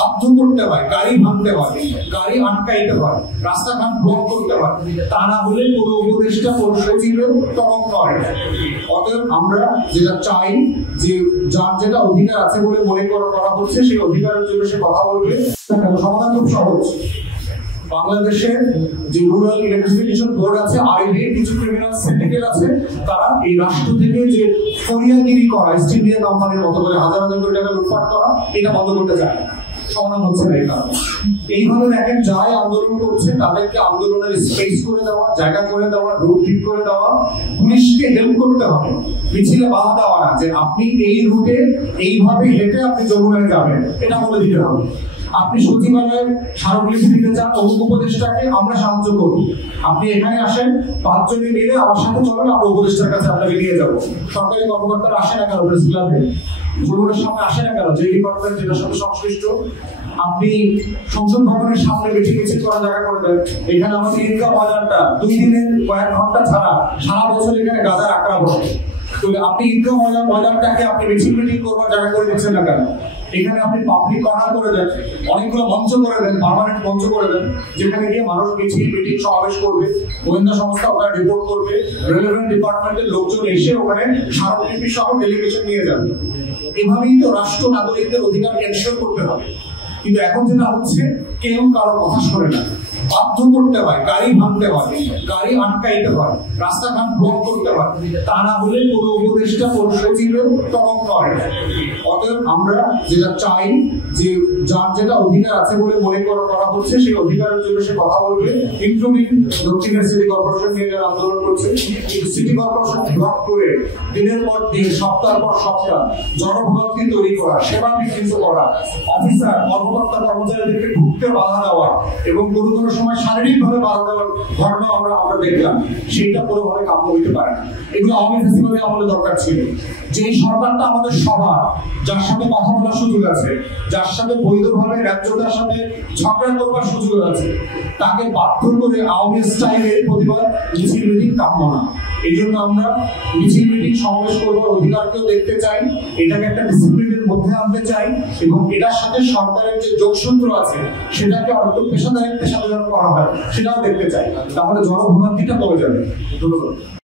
বাধ্য করতে হয়, গাড়ি ভাঙতে হয়, গাড়ি আটকাইতে হয়, রাস্তাঘাট ব্লক করতে হয়, তা না হলে কোনো উপদেষ্টা সচিবের তরফ নয়। অতএব আমরা যেটা চাই যে যার যেটা অধিকার আছে বলে মনে করা হচ্ছে সেই অধিকারের জন্য সে কথা বলবে। সমাধান খুব সহজ। বাংলাদেশের যে রুরাল ইলেকট্রিফিকেশন বোর্ড আছে, আইনে কিছু ক্রিমিনাল সিন্ডিকেট আছে, তারা এই রাষ্ট্র থেকে যে ফরিয়াগিরি করা, ইস্ট ইন্ডিয়া কোম্পানির মতো করে হাজার হাজার কোটি টাকা লুটপাট করা, এটা বন্ধ করতে চায়। সমাধান হচ্ছে না। এই কারণে এইভাবে দেখেন যারাই আন্দোলন করছে তাদেরকে আন্দোলনের স্পেস করে দেওয়া, জায়গা করে দেওয়া, রুট ঠিক করে দেওয়া, পুলিশকে হেল্প করতে হবে, মিছিলে বাধা দেওয়া না যে আপনি এই রুটে এইভাবে হেঁটে আপনি যমুনায় যাবেন, এটা বলে দিতে হবে। আপনি সচিবালয়ের স্মারকলিপি দিতে চান অমুক উপদেষ্টাকে, আমরা সাহায্য করব। আপনি এখানে আসেন, 5 জনে মিলে আমার সাথে চলেন, আমরা উপদেষ্টার কাছে আপনাকে নিয়ে যাবো। সরকারি কর্মকর্তারা আসে না কেন প্রেস ক্লাবে? যমুনার সামনে আসে না কেন? যে ডিপার্টমেন্ট যেটার সাথে সংশ্লিষ্ট। আপনি সংসদ ভবনের সামনে বেশি মিছিল করার জায়গা করে দেন। এখানে আমাদের ঈদগাহ বাজারটা 2 দিনের কয়েক ঘন্টা ছাড়া সারা বছর এখানে গাজার আঁকড়া বসে। আপনি ঈদগাহ বাজারটাকে আপনি মিছিল মিটিং করবার জায়গা করে দিচ্ছেন না কেন? এখানে আপনি পাবলিক কর্নার করে দেন, অনেকগুলো মঞ্চ করে দেন, পার্মানেন্ট মঞ্চ করে দেন, যেখানে গিয়ে মানুষ মিছিল মিটিং সমাবেশ করবে, গোয়েন্দা সংস্থা ওখানে রিপোর্ট করবে, রেলেভেন্ট ডিপার্টমেন্টের লোকজন এসে ওখানে স্মারকলিপি সহ ডেলিগেশন নিয়ে যাবে। এভাবেই তো রাষ্ট্র নাগরিকদের অধিকার এনশিওর করতে হবে। কিন্তু এখন যেটা হচ্ছে, কেউ কারো কথা শোনে না, বাধ্য করতে হয়, গাড়ি ভাঙতে হয়, গাড়ি আটকাইতে হয়, রাস্তাঘাট ব্লক করতে হয়, তা না হলে কোনো উপদেষ্টা সচিবের তরফ নয়। অতএব আমরা যেটা চাই যে যার যেটা অধিকার আছে বলে মনে করা হচ্ছে সেই অধিকারের জন্য সে কথা বলবে। ইনক্লুডিং দক্ষিণের সিটি কর্পোরেশন নিয়ে যারা আন্দোলন করছে, সিটি কর্পোরেশন ব্লক করে দিনের পর দিন, সপ্তাহ পর সপ্তাহ জনভোগান্তি তৈরি করা, সেবা বিকৃত করা, অফিসার কর্মকর্তা কর্মচারীদেরকে ঢুকতে বাধা দেওয়া এবং কোনো কোনো সময় শারীরিকভাবে বাধা দেওয়ার ঘটনা আমরা দেখলাম। সেইটা কোনোভাবে কাম্য হইতে পারে না। এগুলো আওয়ামী ফ্যাসিবাদে আমাদের দরকার ছিল। যে সরকারটা আমাদের সবার, যার সাথে কথা বলার সুযোগ আছে, যার সাথে বৈধভাবে রাজ্যতার সাথে ঝগড়া করবার সুযোগ আছে, তাকে বাধ্য করে আওয়ামী স্টাইলে প্রতিবাদ মিছিল মিটিং কাম্য না। এই জন্য আমরা মিছিল মিটিং সমাবেশ করবার অধিকারকেও দেখতে চাই, এটাকে একটা ডিসিপ্লিনের মধ্যে আনতে চাই এবং এটার সাথে সরকারের যে যোগসূত্র আছে সেটাকে অর্থ পেশাদারিত্বের সাথে যেন করা হয় সেটাও দেখতে চাই। তাহলে জনভোগান্তিটা কমে যাবে। ধন্যবাদ।